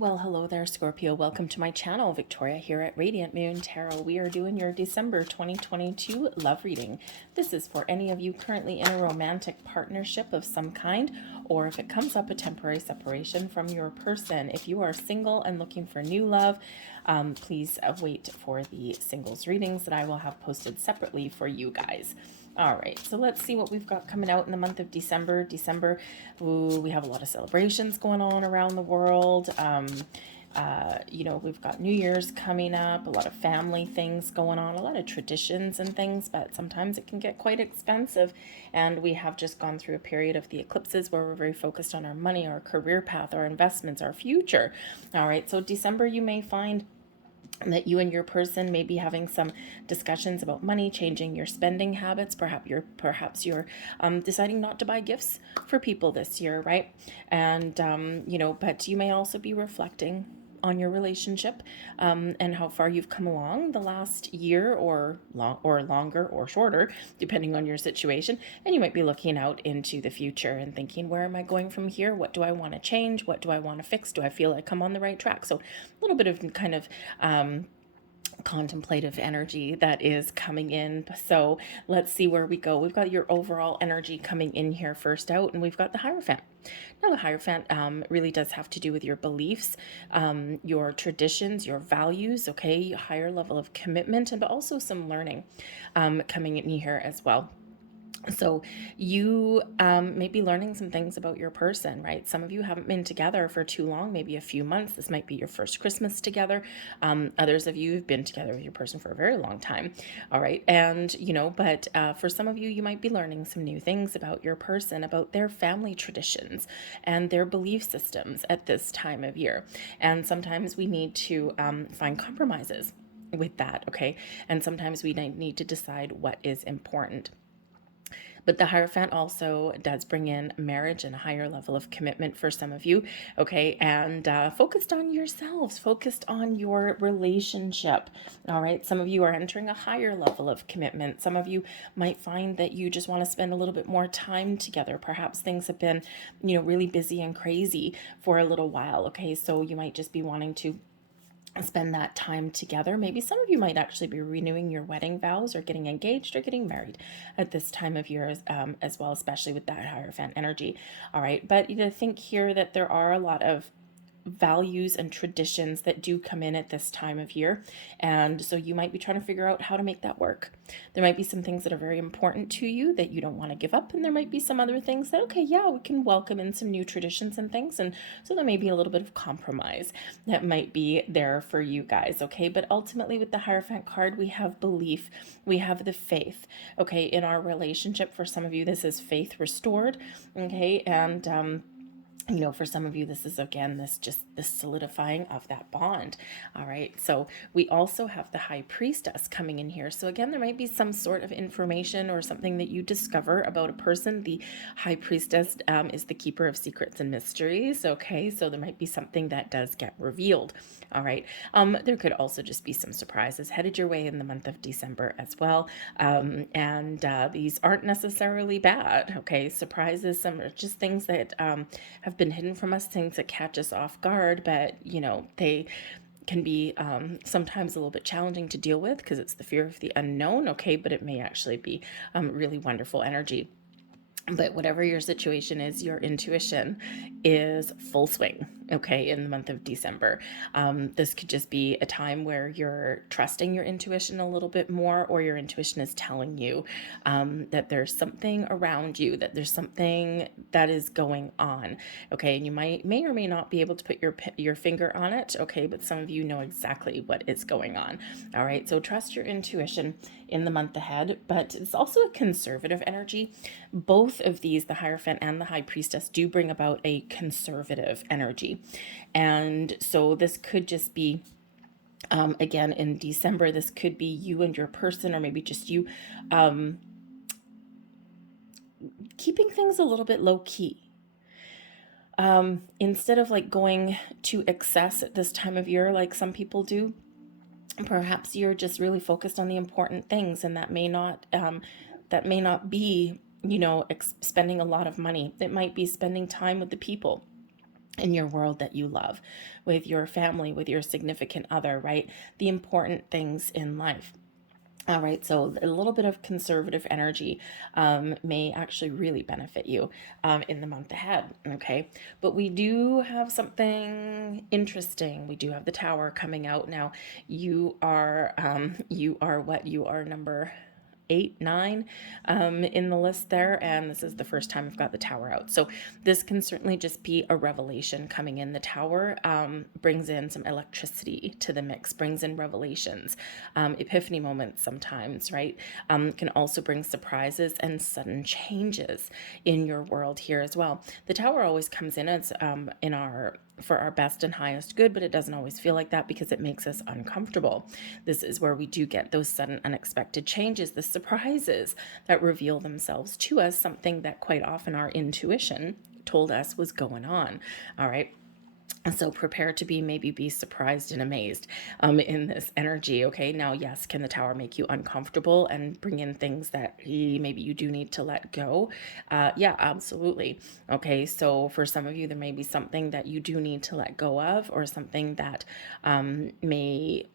Well, hello there, Scorpio. Welcome to my channel. Victoria here at Radiant Moon Tarot. We are doing your December 2022 love reading. This is for any of you currently in a romantic partnership of some kind, or if it comes up a temporary separation from your person. If you are single and looking for new love, please wait for the singles readings that I will have posted separately for you guys. All right, so let's see what we've got coming out in the month of December. Ooh, we have a lot of celebrations going on around the world. We've got New Year's coming up, a lot of family things going on, a lot of traditions and things, but sometimes it can get quite expensive. And we have just gone through a period of the eclipses where we're very focused on our money, our career path, our investments, our future. All right, so December, you may find that you and your person may be having some discussions about money, changing your spending habits. Perhaps you're deciding not to buy gifts for people this year, right? And but you may also be reflecting on your relationship and how far you've come along the last year or longer or shorter, depending on your situation. And you might be looking out into the future and thinking, where am I going from here? What do I want to change? What do I want to fix? Do I feel like I'm on the right track? So a little bit of kind of contemplative energy that is coming in. So let's see where we go. We've got your overall energy coming in here first out, and we've got the Hierophant. Now, the Hierophant really does have to do with your beliefs, your traditions, your values, okay, higher level of commitment, and but also some learning coming in here as well. So you may be learning some things about your person, right? Some of you haven't been together for too long, maybe a few months. This might be your first Christmas together. Others of you have been together with your person for a very long time. All right. And, but for some of you, you might be learning some new things about your person, about their family traditions and their belief systems at this time of year. And sometimes we need to find compromises with that, okay? And sometimes we need to decide what is important. But the Hierophant also does bring in marriage and a higher level of commitment for some of you, okay? And focused on yourselves, focused on your relationship, all right? Some of you are entering a higher level of commitment. Some of you might find that you just want to spend a little bit more time together. Perhaps things have been, really busy and crazy for a little while, okay? So you might just be wanting to spend that time together. Maybe some of you might actually be renewing your wedding vows or getting engaged or getting married at this time of year as well, especially with that Hierophant energy. All right, but think here that there are a lot of values and traditions that do come in at this time of year, and so you might be trying to figure out how to make that work. There might be some things that are very important to you that you don't want to give up, and there might be some other things that, okay, yeah, we can welcome in some new traditions and things, and so there may be a little bit of compromise that might be there for you guys, okay? But ultimately, with the Hierophant card, we have belief, we have the faith, okay, in our relationship. For some of you, this is faith restored, okay? And for some of you, this is, again, this solidifying of that bond. All right. So we also have the High Priestess coming in here. So again, there might be some sort of information or something that you discover about a person. The High Priestess is the keeper of secrets and mysteries. Okay. So there might be something that does get revealed. All right. There could also just be some surprises headed your way in the month of December as well. And these aren't necessarily bad. Okay. Surprises, some are just things that have been hidden from us, things that catch us off guard, but they can be sometimes a little bit challenging to deal with because it's the fear of the unknown, okay? But it may actually be really wonderful energy. But whatever your situation is, your intuition is full swing, okay, in the month of December. This could just be a time where you're trusting your intuition a little bit more, or your intuition is telling you that there's something around you, that there's something that is going on, okay? And you may or may not be able to put your finger on it, okay? But some of you know exactly what is going on, all right? So trust your intuition in the month ahead, but it's also a conservative energy. Both of these, the Hierophant and the High Priestess, do bring about a conservative energy. And so this could just be, again, in December, this could be you and your person, or maybe just you keeping things a little bit low key. Instead of like going to excess at this time of year like some people do, perhaps you're just really focused on the important things, and that may not be spending a lot of money. It might be spending time with the people in your world that you love, with your family, with your significant other, right? The important things in life. All right, so a little bit of conservative energy may actually really benefit you in the month ahead, okay? But we do have something interesting. We do have the Tower coming out now. You are what? You are number 8, 9 in the list there, and this is the first time I've got the Tower out. So this can certainly just be a revelation coming in. The Tower brings in some electricity to the mix, brings in revelations, epiphany moments sometimes, right? Can also bring surprises and sudden changes in your world here as well. The Tower always comes in as for our best and highest good, but it doesn't always feel like that because it makes us uncomfortable. This is where we do get those sudden unexpected changes, the surprises that reveal themselves to us, something that quite often our intuition told us was going on. All right. And so prepare to maybe be surprised and amazed in this energy. Okay. Now, yes, can the Tower make you uncomfortable and bring in things that maybe you do need to let go? Yeah, absolutely. Okay. So for some of you, there may be something that you do need to let go of, or something that may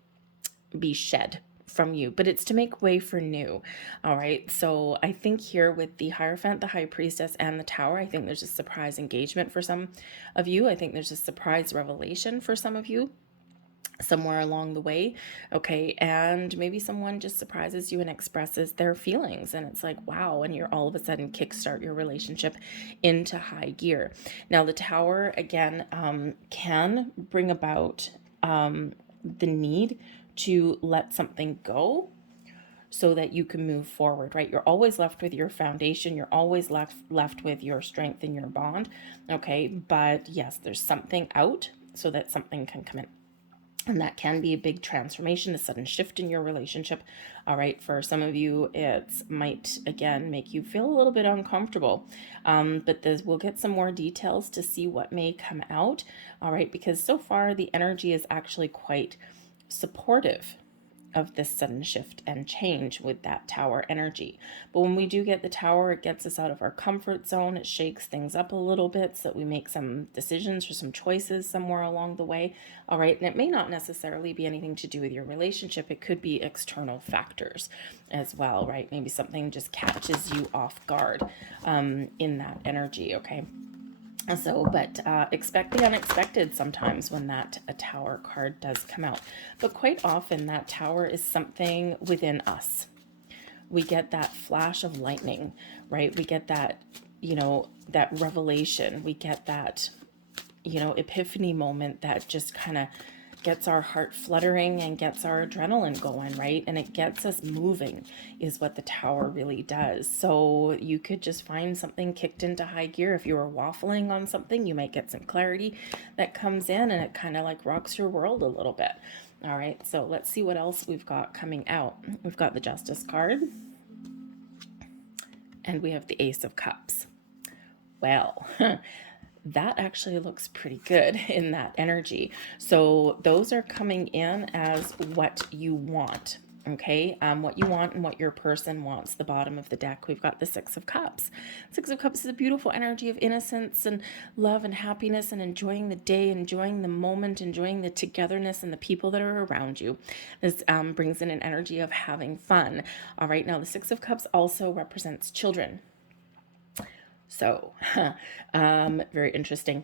be shed from you, but it's to make way for new. All right. So I think here with the Hierophant, the High Priestess, and the Tower, I think there's a surprise engagement for some of you. I think there's a surprise revelation for some of you somewhere along the way. Okay. And maybe someone just surprises you and expresses their feelings, and it's like, wow. And you're all of a sudden kickstart your relationship into high gear. Now, the Tower, again, can bring about the need to let something go so that you can move forward, right? You're always left with your foundation. You're always left with your strength and your bond. Okay. But yes, there's something out so that something can come in. And that can be a big transformation, a sudden shift in your relationship. All right. For some of you, it might, again, make you feel a little bit uncomfortable. But we'll get some more details to see what may come out. All right. Because so far, the energy is actually quite supportive of this sudden shift and change with that Tower energy. But when we do get the Tower, it gets us out of our comfort zone. It shakes things up a little bit so that we make some decisions or some choices somewhere along the way. All right. And it may not necessarily be anything to do with your relationship. It could be external factors as well, right? Maybe something just catches you off guard in that energy. Okay. So, but expect the unexpected sometimes when that a Tower card does come out. But quite often that Tower is something within us. We get that flash of lightning, right? We get that, that revelation. We get that, epiphany moment that just kind of gets our heart fluttering and gets our adrenaline going, right? And it gets us moving is what the Tower really does. So you could just find something kicked into high gear. If you were waffling on something, you might get some clarity that comes in, and it kind of like rocks your world a little bit. All right, so let's see what else we've got coming out. We've got the Justice card, and we have the Ace of Cups. Well, that actually looks pretty good in that energy. So those are coming in as what you want. Okay, what you want and what your person wants. The bottom of the deck, we've got the Six of Cups. Six of Cups is a beautiful energy of innocence and love and happiness and enjoying the day, enjoying the moment, enjoying the togetherness and the people that are around you. This brings in an energy of having fun. All right, now the Six of Cups also represents children. So, very interesting.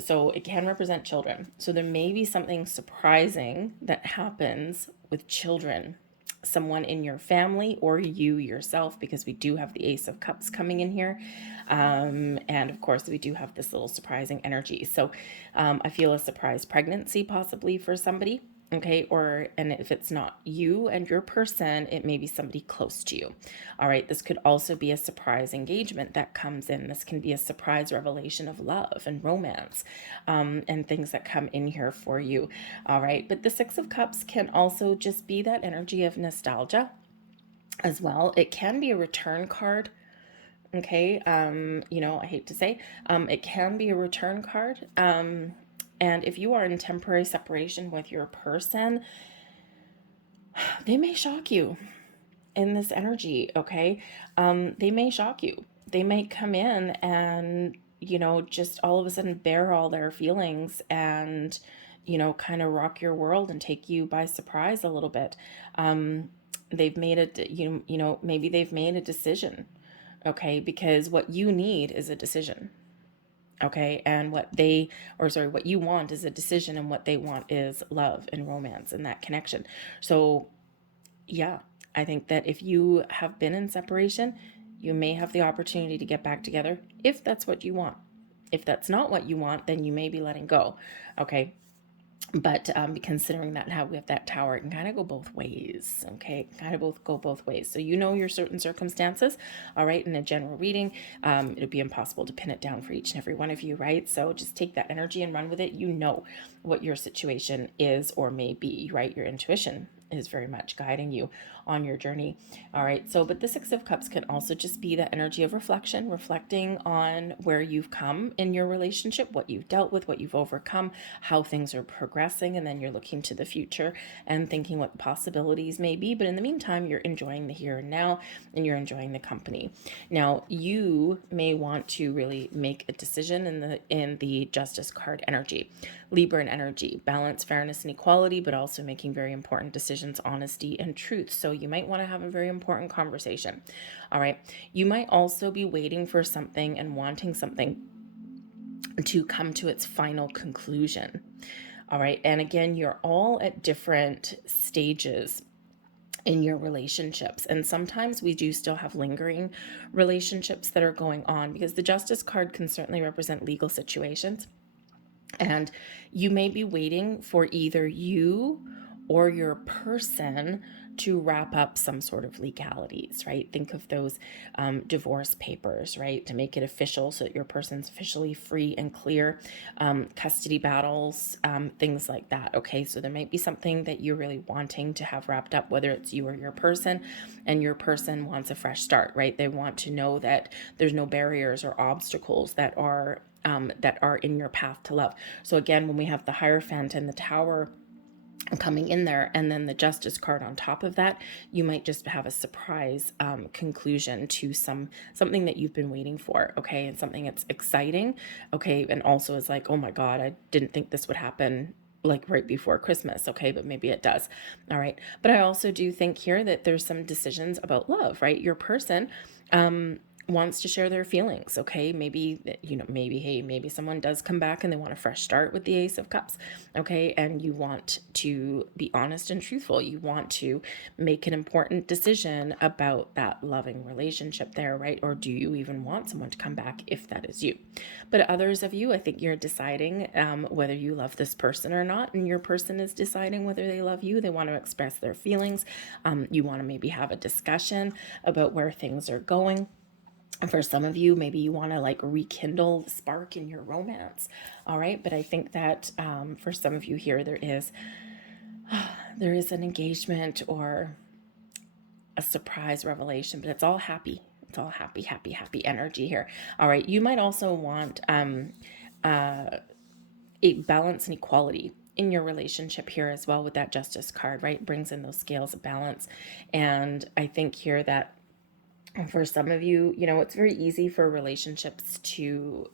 So it can represent children. So there may be something surprising that happens with children, someone in your family or you yourself, because we do have the Ace of Cups coming in here. And of course we do have this little surprising energy. So, I feel a surprise pregnancy possibly for somebody. Okay, and if it's not you and your person, it may be somebody close to you. All right, this could also be a surprise engagement that comes in. This can be a surprise revelation of love and romance, and things that come in here for you. All right, but the Six of Cups can also just be that energy of nostalgia as well. It can be a return card. Okay, I hate to say, it can be a return card. And if you are in temporary separation with your person, they may shock you in this energy, okay? They may shock you. They may come in and just all of a sudden bare all their feelings and, kind of rock your world and take you by surprise a little bit. They've made it, maybe they've made a decision, okay? Because what you need is a decision, okay? And what you want is a decision, and what they want is love and romance and that connection. So, yeah, I think that if you have been in separation, you may have the opportunity to get back together if that's what you want. If that's not what you want, then you may be letting go, okay? But considering that how we have that tower, it can kind of go both ways, okay? Kind of go both ways. So your certain circumstances, all right? In a general reading, it'd be impossible to pin it down for each and every one of you, right? So just take that energy and run with it. You know what your situation is or may be, right? Your intuition is very much guiding you on your journey. All right. So, but the Six of Cups can also just be the energy of reflection, reflecting on where you've come in your relationship, what you've dealt with, what you've overcome, how things are progressing. And then you're looking to the future and thinking what the possibilities may be. But in the meantime, you're enjoying the here and now, and you're enjoying the company. Now, you may want to really make a decision in the Justice card energy. Libran energy, balance, fairness, and equality, but also making very important decisions, honesty, and truth. So you might want to have a very important conversation. All right. You might also be waiting for something and wanting something to come to its final conclusion. All right. And again, you're all at different stages in your relationships. And sometimes we do still have lingering relationships that are going on, because the Justice card can certainly represent legal situations. And you may be waiting for either you or your person to wrap up some sort of legalities, right? Think of those divorce papers, right? To make it official so that your person's officially free and clear, custody battles, things like that, okay? So there might be something that you're really wanting to have wrapped up, whether it's you or your person, and your person wants a fresh start, right? They want to know that there's no barriers or obstacles that are in your path to love. So again, when we have the Hierophant and the Tower coming in there, and then the Justice card on top of that, you might just have a surprise conclusion to something that you've been waiting for, okay? And something that's exciting, okay? And also is like, oh my God, I didn't think this would happen like right before Christmas, okay? But maybe it does. All right. But I also do think here that there's some decisions about love, right? Your person wants to share their feelings, okay? Maybe, maybe someone does come back and they want a fresh start with the Ace of Cups, okay? And you want to be honest and truthful. You want to make an important decision about that loving relationship there, right? Or do you even want someone to come back if that is you? But others of you, I think you're deciding whether you love this person or not, and your person is deciding whether they love you. They want to express their feelings. You want to maybe have a discussion about where things are going. For some of you, maybe you want to like rekindle the spark in your romance. All right. But I think that for some of you here, there is an engagement or a surprise revelation, but it's all happy. It's all happy, happy, happy energy here. All right. You might also want a balance and equality in your relationship here as well with that Justice card, right? Brings in those scales of balance. And I think here that for some of you, it's very easy for relationships to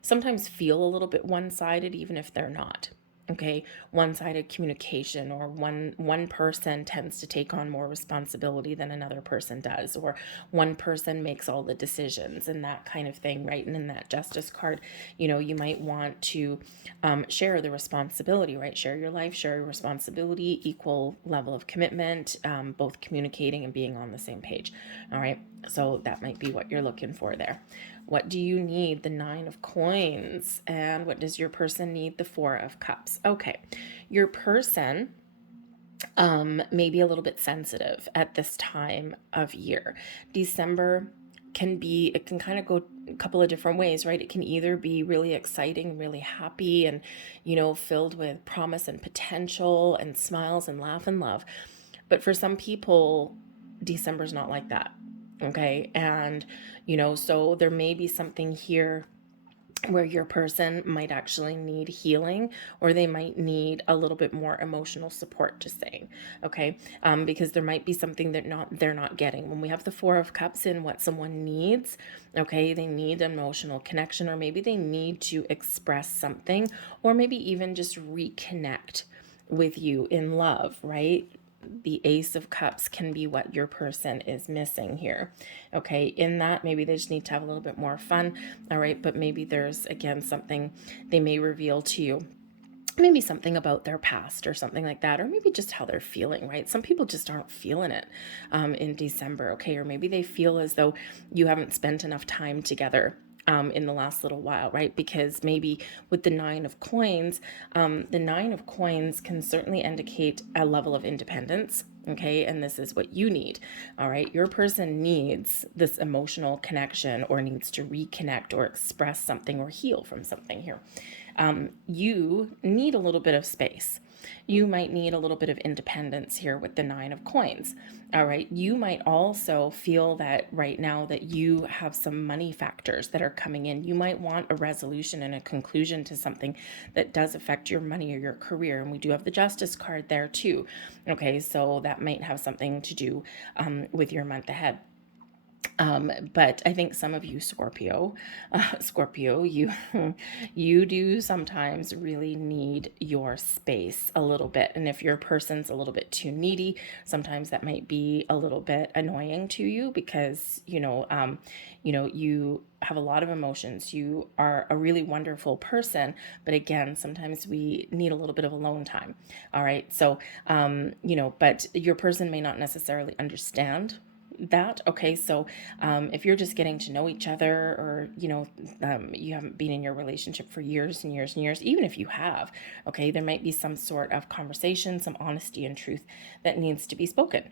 sometimes feel a little bit one-sided, even if they're not. Okay, one-sided communication, or one person tends to take on more responsibility than another person does, or one person makes all the decisions and that kind of thing, right? And in that Justice card, you might want to share the responsibility, right? Share your life, share your responsibility, equal level of commitment, both communicating and being on the same page. All right, so that might be what you're looking for there. What do you need? The Nine of Coins. And what does your person need? The Four of Cups. Okay. Your person may be a little bit sensitive at this time of year. December it can kind of go a couple of different ways, right? It can either be really exciting, really happy, and, filled with promise and potential and smiles and laugh and love. But for some people, December's not like that. Okay. And, so there may be something here where your person might actually need healing, or they might need a little bit more emotional support, just saying. Okay. Because there might be something that they're not getting. When we have the Four of Cups in what someone needs, okay, they need emotional connection, or maybe they need to express something, or maybe even just reconnect with you in love, right? The Ace of Cups can be what your person is missing here. Okay, in that, maybe they just need to have a little bit more fun. All right, but maybe there's, again, something they may reveal to you. Maybe something about their past or something like that, or maybe just how they're feeling, right? Some people just aren't feeling it in December, okay? Or maybe they feel as though you haven't spent enough time together in the last little while, right? Because maybe with the the Nine of Coins can certainly indicate a level of independence. Okay, and this is what you need. All right, your person needs this emotional connection, or needs to reconnect or express something or heal from something here. You need a little bit of space. You might need a little bit of independence here with the Nine of Coins. All right. You might also feel that right now that you have some money factors that are coming in. You might want a resolution and a conclusion to something that does affect your money or your career. And we do have the Justice card there too. Okay. So that might have something to do with your month ahead. But I think some of you Scorpio, you you do sometimes really need your space a little bit. And if your person's a little bit too needy, sometimes that might be a little bit annoying to you, because you have a lot of emotions. You are a really wonderful person, but again, sometimes we need a little bit of alone time. All right, so but your person may not necessarily understand that. Okay, so if you're just getting to know each other, or you haven't been in your relationship for years and years and years, even if you have, okay, there might be some sort of conversation, some honesty and truth that needs to be spoken,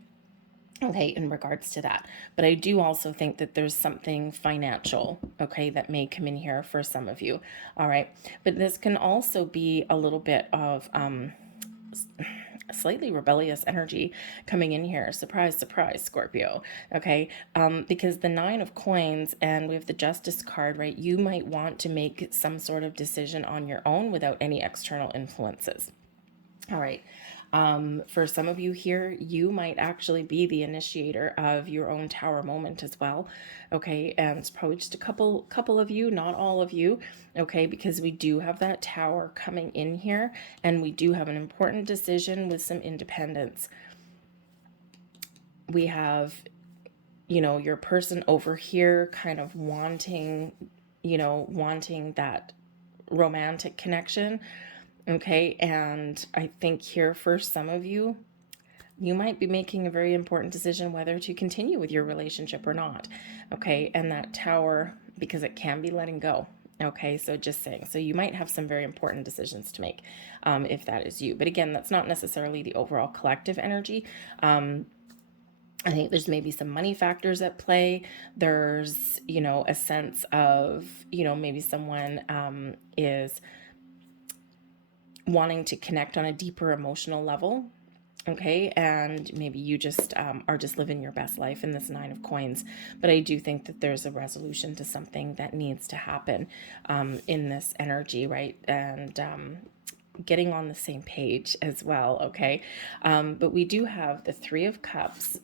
okay, in regards to that. But I do also think that there's something financial, okay, that may come in here for some of you. All right, but this can also be a little bit of slightly rebellious energy coming in here. Surprise, surprise, Scorpio. Okay. Because the Nine of Coins, and we have the Justice card, right? You might want to make some sort of decision on your own without any external influences. All right. For some of you here, you might actually be the initiator of your own tower moment as well. Okay, and it's probably just a couple of you, not all of you. Okay, because we do have that tower coming in here, and we do have an important decision with some independence. We have, your person over here kind of wanting that romantic connection. Okay, and I think here for some of you, you might be making a very important decision whether to continue with your relationship or not. Okay, and that tower, because it can be letting go. Okay, so just saying. So you might have some very important decisions to make if that is you. But again, that's not necessarily the overall collective energy. I think there's maybe some money factors at play. There's, a sense of, maybe someone is wanting to connect on a deeper emotional level. Okay, and maybe you just are just living your best life in this Nine of Coins. But I do think that there's a resolution to something that needs to happen in this energy, right? And getting on the same page as well. Okay, but we do have the Three of Cups.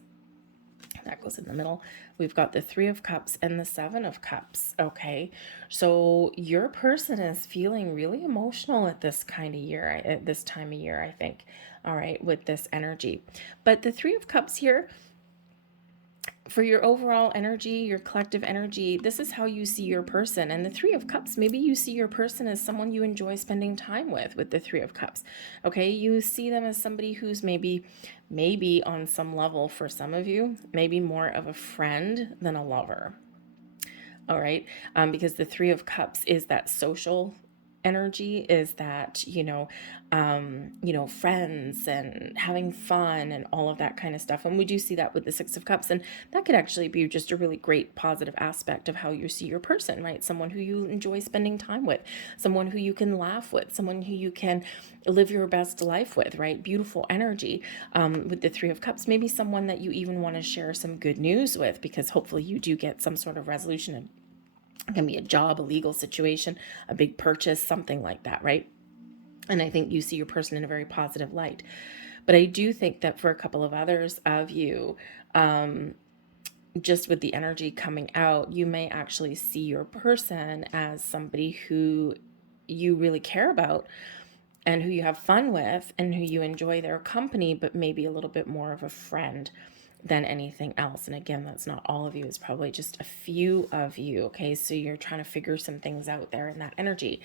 That goes in the middle. We've got the Three of Cups and the Seven of Cups. Okay, so your person is feeling really emotional at this kind of year, at this time of year, I think. All right, with this energy. But the Three of Cups here, for your overall energy, your collective energy, this is how you see your person. And the Three of Cups, maybe you see your person as someone you enjoy spending time with the Three of Cups. Okay, you see them as somebody who's maybe on some level, for some of you, maybe more of a friend than a lover. All right, because the Three of Cups is that social energy, is that friends and having fun and all of that kind of stuff. And we do see that with the Six of Cups, and that could actually be just a really great positive aspect of how you see your person, right? Someone who you enjoy spending time with, someone who you can laugh with, someone who you can live your best life with, right? Beautiful energy. With the Three of Cups, maybe someone that you even want to share some good news with, because hopefully you do get some sort of resolution It can be a job, a legal situation, a big purchase, something like that, right? And I think you see your person in a very positive light. But I do think that for a couple of others of you, just with the energy coming out, you may actually see your person as somebody who you really care about and who you have fun with and who you enjoy their company, but maybe a little bit more of a friend than anything else. And again, that's not all of you, it's probably just a few of you. Okay, so you're trying to figure some things out there in that energy.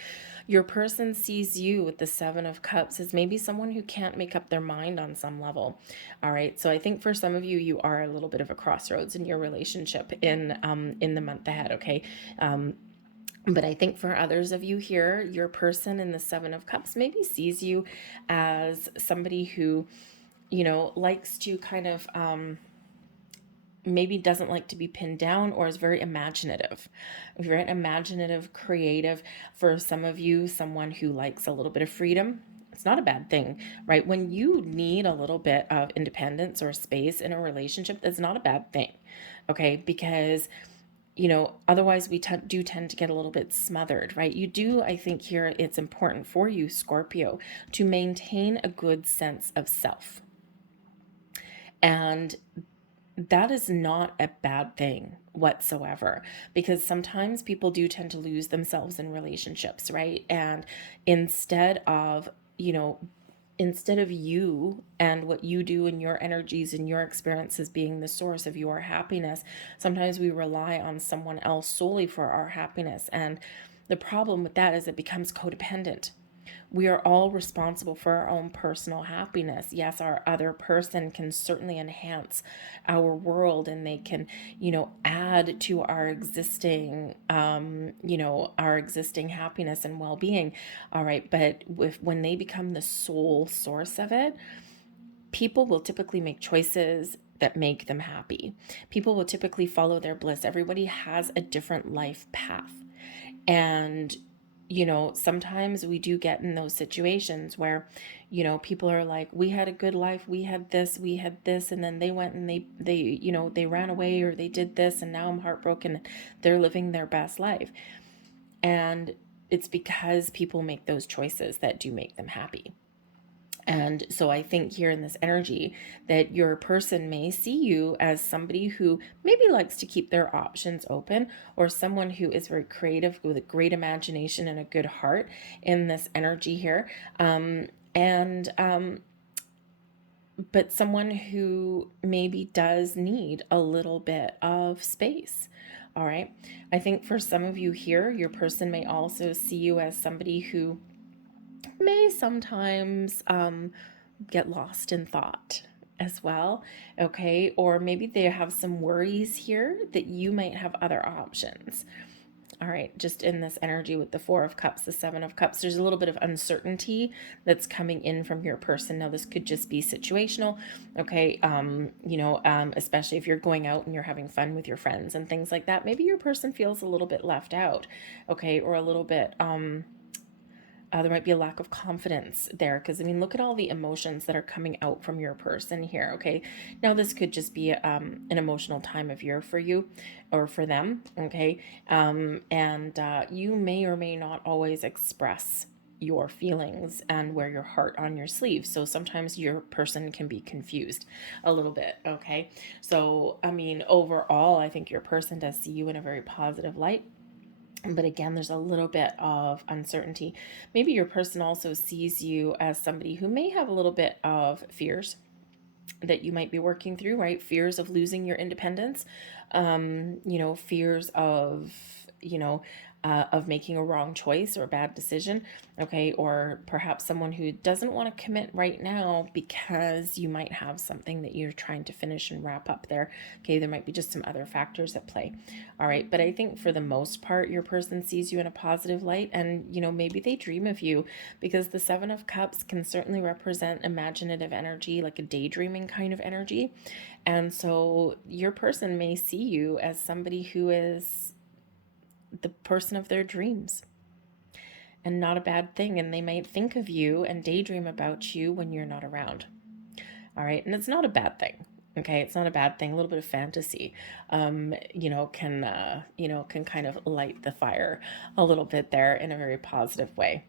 Your person sees you with the Seven of Cups as maybe someone who can't make up their mind on some level. All right, so I think for some of you, you are a little bit of a crossroads in your relationship in the month ahead. Okay. But I think for others of you here, your person in the Seven of Cups maybe sees you as somebody who, likes to kind of maybe doesn't like to be pinned down, or is very imaginative. If you're imaginative, creative, for some of you, someone who likes a little bit of freedom, it's not a bad thing, right? When you need a little bit of independence or space in a relationship, that's not a bad thing, okay? Because otherwise we do tend to get a little bit smothered, right? You do, I think here it's important for you, Scorpio, to maintain a good sense of self. And that is not a bad thing whatsoever, because sometimes people do tend to lose themselves in relationships, right? And instead of, you and what you do and your energies and your experiences being the source of your happiness, sometimes we rely on someone else solely for our happiness. And the problem with that is it becomes codependent. We are all responsible for our own personal happiness. Yes, our other person can certainly enhance our world, and they can, add to our existing, our existing happiness and well-being. All right. But when they become the sole source of it, people will typically make choices that make them happy. People will typically follow their bliss. Everybody has a different life path. And sometimes we do get in those situations where, people are like, we had a good life, we had this, and then they went and they ran away, or they did this, and now I'm heartbroken. They're living their best life. And it's because people make those choices that do make them happy. And so I think here in this energy that your person may see you as somebody who maybe likes to keep their options open, or someone who is very creative with a great imagination and a good heart in this energy here. But someone who maybe does need a little bit of space. All right. I think for some of you here, your person may also see you as somebody who may sometimes get lost in thought as well. Okay. Or maybe they have some worries here that you might have other options. All right, just in this energy with the Four of Cups, the Seven of Cups, there's a little bit of uncertainty that's coming in from your person. Now, this could just be situational, okay? Especially if you're going out and you're having fun with your friends and things like that. Maybe your person feels a little bit left out, okay? Or a little bit, there might be a lack of confidence there, because look at all the emotions that are coming out from your person here. Okay, now this could just be an emotional time of year for you or for them. Okay, and you may or may not always express your feelings and wear your heart on your sleeve. So sometimes your person can be confused a little bit. Okay, so overall, I think your person does see you in a very positive light. But again, there's a little bit of uncertainty. Maybe your person also sees you as somebody who may have a little bit of fears that you might be working through, right? Fears of losing your independence, fears of making a wrong choice or a bad decision, okay? Or perhaps someone who doesn't want to commit right now because you might have something that you're trying to finish and wrap up there, okay? There might be just some other factors at play, all right? But I think for the most part, your person sees you in a positive light, and, maybe they dream of you, because the Seven of Cups can certainly represent imaginative energy, like a daydreaming kind of energy. And so your person may see you as somebody who is the person of their dreams, and not a bad thing. And they might think of you and daydream about you when you're not around. All right. And it's not a bad thing. Okay, it's not a bad thing. A little bit of fantasy, can kind of light the fire a little bit there in a very positive way.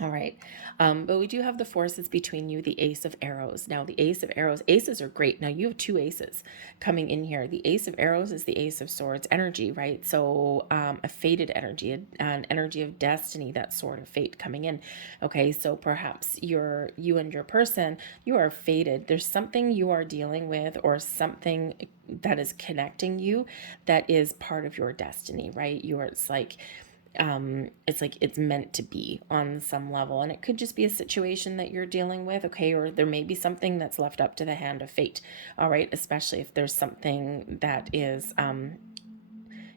All right. But we do have the forces between you, the Ace of Arrows. Now, the Ace of Arrows, aces are great. Now, you have two aces coming in here. The Ace of Arrows is the Ace of Swords energy, right? So, a fated energy, an energy of destiny, that sort of fate coming in. Okay, so perhaps you and your person, you are fated. There's something you are dealing with, or something that is connecting you that is part of your destiny, right? It's like it's meant to be on some level, and it could just be a situation that you're dealing with, okay, or there may be something that's left up to the hand of fate. All right, especially if there's something that is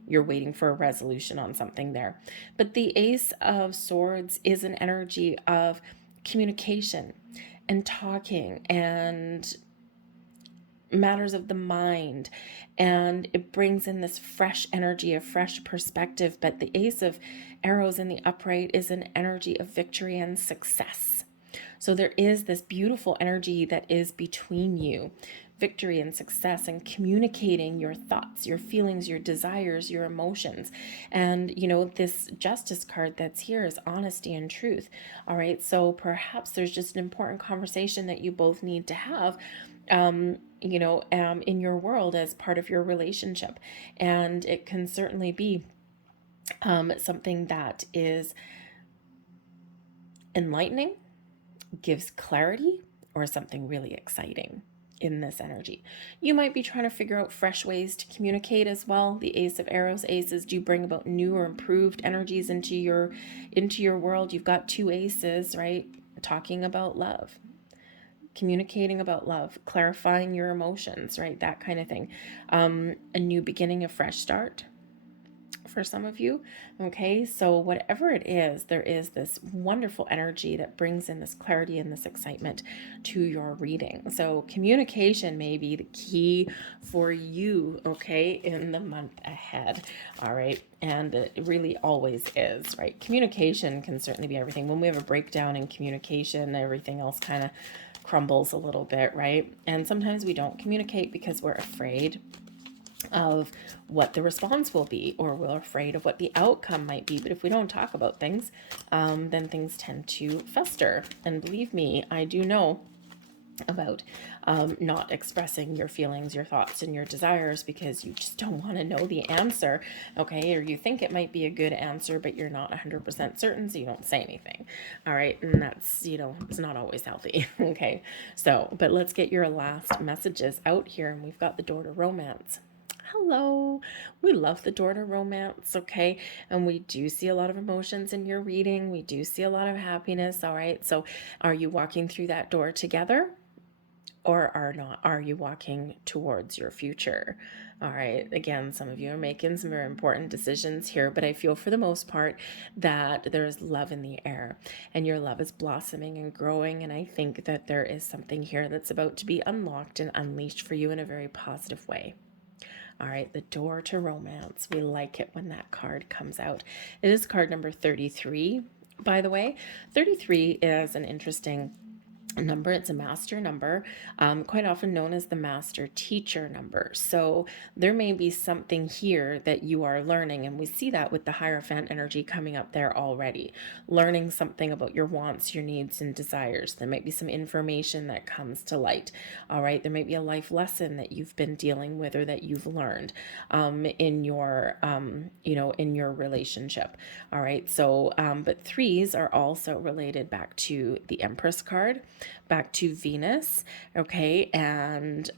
you're waiting for a resolution on something there. But the Ace of Swords is an energy of communication and talking and matters of the mind, and it brings in this fresh energy, a fresh perspective. But the Ace of Arrows in the upright is an energy of victory and success. So there is this beautiful energy that is between you, victory and success, and communicating your thoughts, your feelings, your desires, your emotions. And this Justice card that's here is honesty and truth. All right, so perhaps there's just an important conversation that you both need to have, in your world as part of your relationship. And it can certainly be something that is enlightening, gives clarity, or something really exciting in this energy. You might be trying to figure out fresh ways to communicate as well. The Ace of Arrows, aces do bring about new or improved energies into your world. You've got two aces, right? Talking about love, communicating about love, clarifying your emotions, right? That kind of thing. A new beginning, a fresh start for some of you. Okay, so whatever it is, there is this wonderful energy that brings in this clarity and this excitement to your reading. So communication may be the key for you, okay, in the month ahead. All right, and it really always is, right? Communication can certainly be everything. When we have a breakdown in communication, everything else kind of crumbles a little bit, right? And sometimes we don't communicate because we're afraid of what the response will be, or we're afraid of what the outcome might be. But if we don't talk about things, then things tend to fester. And believe me, I do know about not expressing your feelings, your thoughts, and your desires because you just don't want to know the answer, okay? Or you think it might be a good answer, but you're not 100% certain, so you don't say anything, all right? And that's, it's not always healthy, okay? So, but let's get your last messages out here, and we've got the door to romance. Hello, we love the door to romance, okay? And we do see a lot of emotions in your reading. We do see a lot of happiness, all right? So are you walking through that door together? Or are you walking towards your future? All right, again, some of you are making some very important decisions here, but I feel for the most part that there's love in the air, and your love is blossoming and growing. And I think that there is something here that's about to be unlocked and unleashed for you in a very positive way. All right, the door to romance. We like it when that card comes out. It is card number 33, by the way. 33 is an interesting number. It's a master number, quite often known as the master teacher number. So there may be something here that you are learning, and we see that with the Hierophant energy coming up there already. Learning something about your wants, your needs, and desires. There might be some information that comes to light. All right, there might be a life lesson that you've been dealing with or that you've learned in your in your relationship. All right, so but threes are also related back to the Empress card, back to Venus, okay, and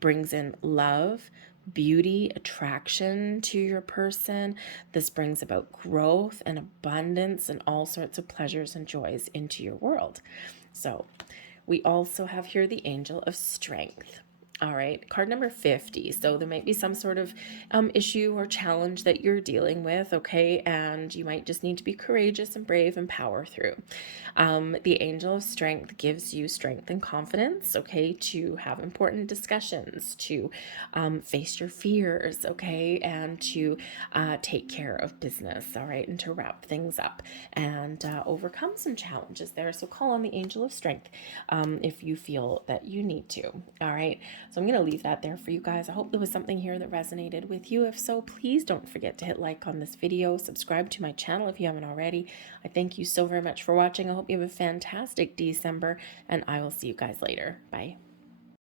brings in love, beauty, attraction to your person. This brings about growth and abundance and all sorts of pleasures and joys into your world. So we also have here the angel of strength. All right, card number 50. So there might be some sort of issue or challenge that you're dealing with, okay? And you might just need to be courageous and brave and power through. The angel of strength gives you strength and confidence, okay, to have important discussions, to face your fears, okay, and to take care of business, all right, and to wrap things up and overcome some challenges there. So call on the angel of strength if you feel that you need to, all right? So I'm going to leave that there for you guys. I hope there was something here that resonated with you. If so, please don't forget to hit like on this video, subscribe to my channel if you haven't already. I thank you so very much for watching. I hope you have a fantastic December, and I will see you guys later. Bye.